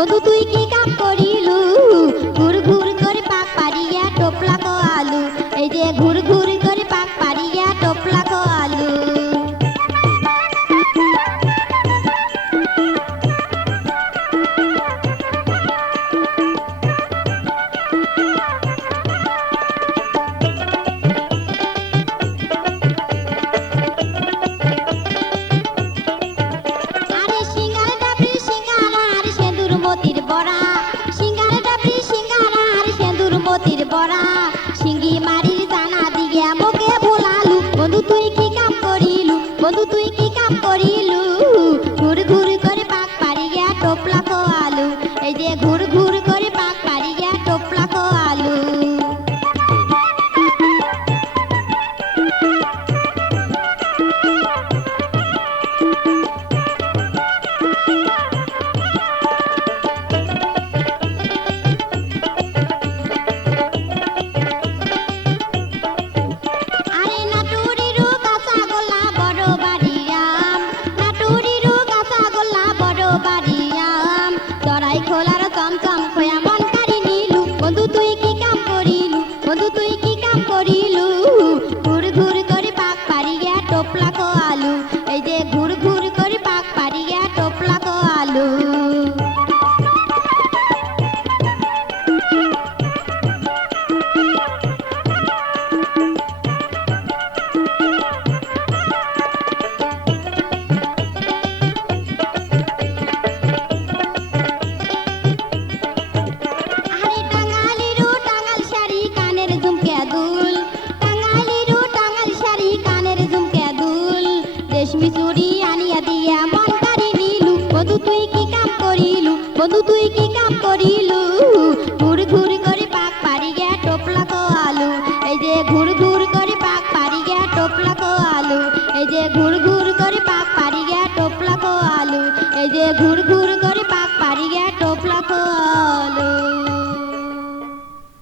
বন্ধু তুই কি কাম করিলু ঘুর ঘুর করে পাক পারিয়া টোপলা কো আলু এই যে ঘুর ঘুর করে পাক পারিয়া টোপলা কো আলু মতির বড়া সিঙ্গার ডাবরি সিঙ্গারা আর সেন্দুর মতির বড়া সিঙ্গি মারির জানা দিয়ে মোকে ভোলালু বন্ধু তুই কি কাম করিলু বন্ধু তুই কি কাম করিলু ঘুর ঘুর করে পাক পারিয়া টোপলা কো আলু এই যে ঘুর ঘুর করে পাক পারিয়া টোপলা কো আলু খোলার চমচম খোয়া মন কারি নিলু বন্ধু তুই কি কাম করিলু বন্ধু তুই কি কাম করিলু ঘুর ঘুর করে পাক পারিয়া টোপলা কো আলু এই যে ঘুর ঘুর করে পাক পারিয়া টোপলা কো আলু রেশমি চুড়ি আনিয়া দিয়া মন কারি নিলু বন্ধু তুই কি কাম করিলু বন্ধু তুই কি কাম করিলু ঘুর ঘুর করে পাক পারিয়া টোপলা কো আলু এই যে ঘুর ঘুর করে পাক পারিয়া টোপলা কো আলু এই যে ঘুর ঘুর করে পাক পারিয়া টোপলা কো আলু এই যে ঘুর